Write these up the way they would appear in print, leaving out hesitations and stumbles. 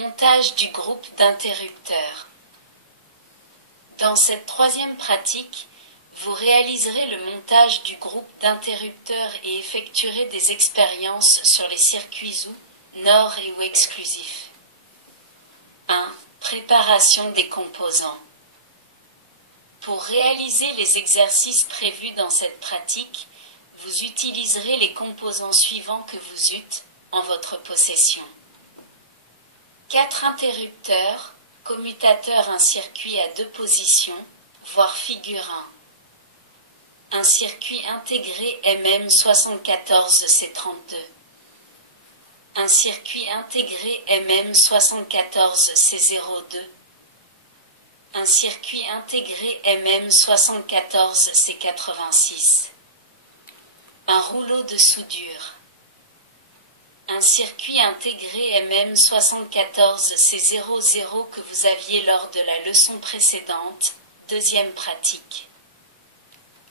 Montage du groupe d'interrupteurs. Dans cette troisième pratique, vous réaliserez le montage du groupe d'interrupteurs et effectuerez des expériences sur les circuits ou, NOR et ou exclusifs. 1. Préparation des composants. Pour réaliser les exercices prévus dans cette pratique, vous utiliserez les composants suivants que vous eûtes en votre possession. 4 interrupteurs, commutateur un circuit à 2 positions, voire figure 1. Un circuit intégré MM74C32. Un circuit intégré MM74C02. Un circuit intégré MM74C86. Un rouleau de soudure. Un circuit intégré MM74C00 que vous aviez lors de la leçon précédente, deuxième pratique.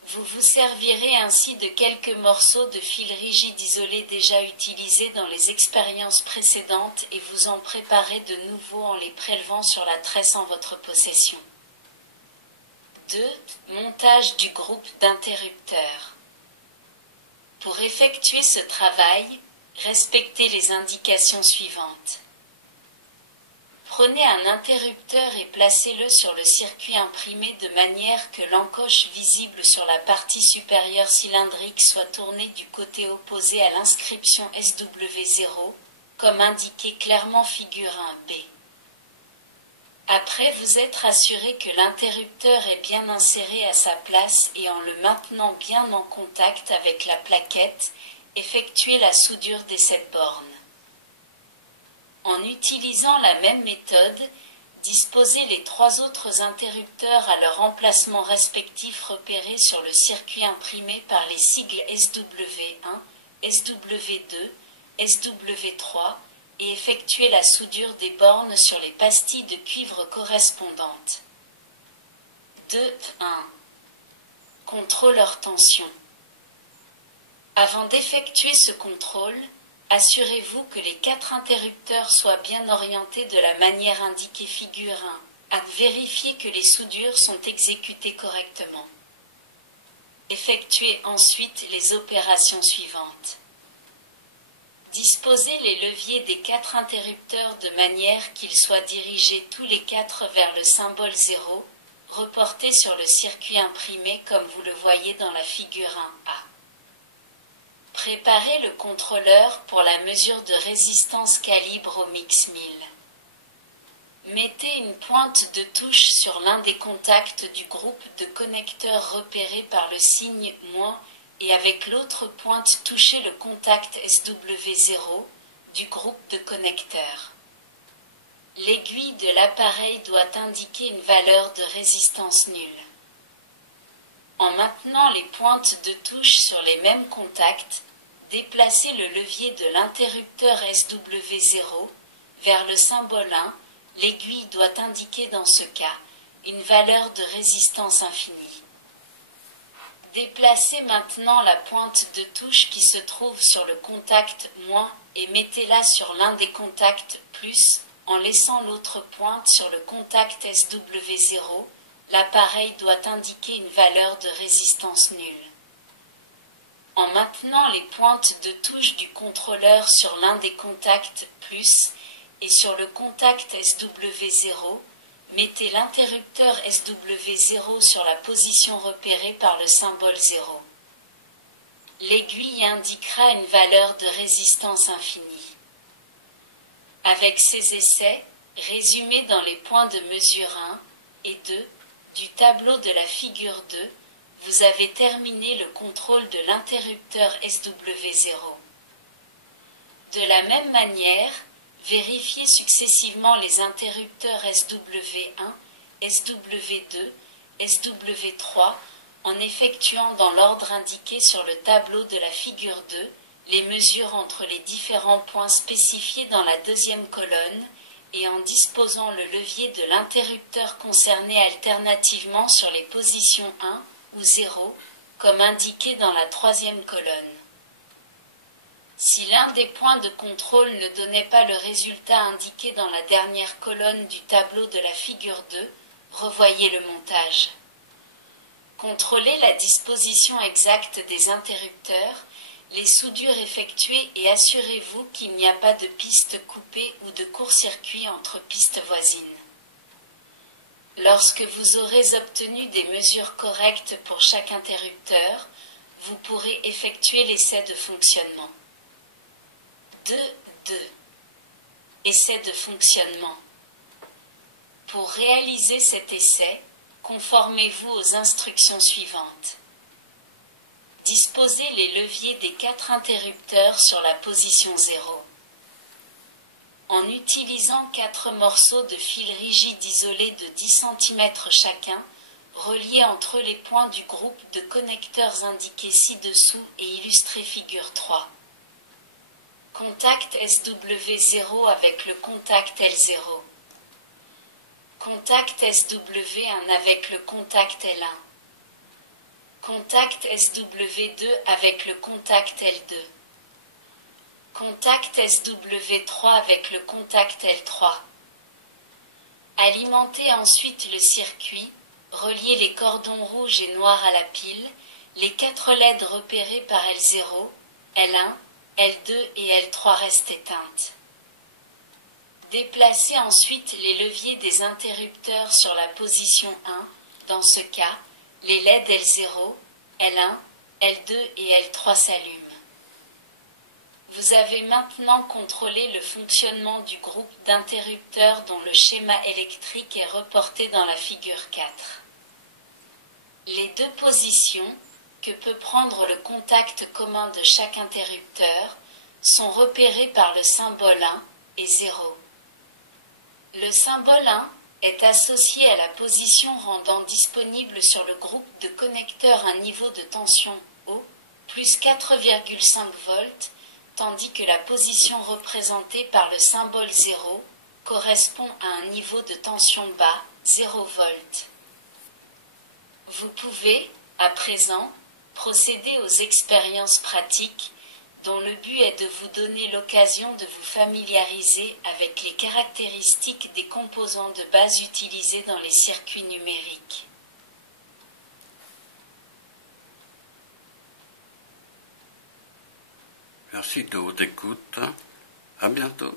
Vous vous servirez ainsi de quelques morceaux de fil rigide isolé déjà utilisés dans les expériences précédentes et vous en préparez de nouveaux en les prélevant sur la tresse en votre possession. 2. Montage du groupe d'interrupteurs. Pour effectuer ce travail, respectez les indications suivantes. Prenez un interrupteur et placez-le sur le circuit imprimé de manière que l'encoche visible sur la partie supérieure cylindrique soit tournée du côté opposé à l'inscription SW0, comme indiqué clairement figure 1b. Après vous être assuré que l'interrupteur est bien inséré à sa place et en le maintenant bien en contact avec la plaquette, effectuez la soudure des 7 bornes. En utilisant la même méthode, disposez les 3 autres interrupteurs à leur emplacement respectif repérés sur le circuit imprimé par les sigles SW1, SW2, SW3 et effectuez la soudure des bornes sur les pastilles de cuivre correspondantes. 2.1. Contrôleur tension. Avant d'effectuer ce contrôle, assurez-vous que les 4 interrupteurs soient bien orientés de la manière indiquée figure 1, à vérifier que les soudures sont exécutées correctement. Effectuez ensuite les opérations suivantes. Disposez les leviers des 4 interrupteurs de manière qu'ils soient dirigés tous les 4 vers le symbole 0, reporté sur le circuit imprimé comme vous le voyez dans la figure 1A. Préparez le contrôleur pour la mesure de résistance calibre au mix 1000. Mettez une pointe de touche sur l'un des contacts du groupe de connecteurs repéré par le signe - et avec l'autre pointe touchez le contact SW0 du groupe de connecteurs. L'aiguille de l'appareil doit indiquer une valeur de résistance nulle. En maintenant les pointes de touche sur les mêmes contacts, déplacez le levier de l'interrupteur SW0 vers le symbole 1. L'aiguille doit indiquer dans ce cas une valeur de résistance infinie. Déplacez maintenant la pointe de touche qui se trouve sur le contact - et mettez-la sur l'un des contacts +, en laissant l'autre pointe sur le contact SW0. L'appareil doit indiquer une valeur de résistance nulle. En maintenant les pointes de touche du contrôleur sur l'un des contacts +, et sur le contact SW0, mettez l'interrupteur SW0 sur la position repérée par le symbole 0. L'aiguille indiquera une valeur de résistance infinie. Avec ces essais, résumés dans les points de mesure 1 et 2, du tableau de la figure 2, vous avez terminé le contrôle de l'interrupteur SW0. De la même manière, vérifiez successivement les interrupteurs SW1, SW2, SW3 en effectuant dans l'ordre indiqué sur le tableau de la figure 2 les mesures entre les différents points spécifiés dans la deuxième colonne et en disposant le levier de l'interrupteur concerné alternativement sur les positions 1 ou 0, comme indiqué dans la troisième colonne. Si l'un des points de contrôle ne donnait pas le résultat indiqué dans la dernière colonne du tableau de la figure 2, revoyez le montage. Contrôlez la disposition exacte des interrupteurs, les soudures effectuées et assurez-vous qu'il n'y a pas de piste coupée ou de court-circuit entre pistes voisines. Lorsque vous aurez obtenu des mesures correctes pour chaque interrupteur, vous pourrez effectuer l'essai de fonctionnement. 2. Essai de fonctionnement. Pour réaliser cet essai, conformez-vous aux instructions suivantes. Disposez les leviers des 4 interrupteurs sur la position 0. En utilisant 4 morceaux de fil rigide isolés de 10 cm chacun, reliés entre eux les points du groupe de connecteurs indiqués ci-dessous et illustrés figure 3. Contact SW0 avec le contact L0. Contact SW1 avec le contact L1. Contact SW2 avec le contact L2. Contact SW3 avec le contact L3. Alimentez ensuite le circuit, reliez les cordons rouges et noirs à la pile, les 4 LED repérés par L0, L1, L2 et L3 restent éteintes. Déplacez ensuite les leviers des interrupteurs sur la position 1, dans ce cas, les LED L0, L1, L2 et L3 s'allument. Vous avez maintenant contrôlé le fonctionnement du groupe d'interrupteurs dont le schéma électrique est reporté dans la figure 4. Les 2 positions, que peut prendre le contact commun de chaque interrupteur, sont repérées par le symbole 1 et 0. Le symbole 1 est associé à la position rendant disponible sur le groupe de connecteurs un niveau de tension haut, plus 4,5 volts, tandis que la position représentée par le symbole 0 correspond à un niveau de tension bas, 0 volts. Vous pouvez, à présent, procéder aux expériences pratiques, dont le but est de vous donner l'occasion de vous familiariser avec les caractéristiques des composants de base utilisés dans les circuits numériques. Merci de votre écoute. À bientôt.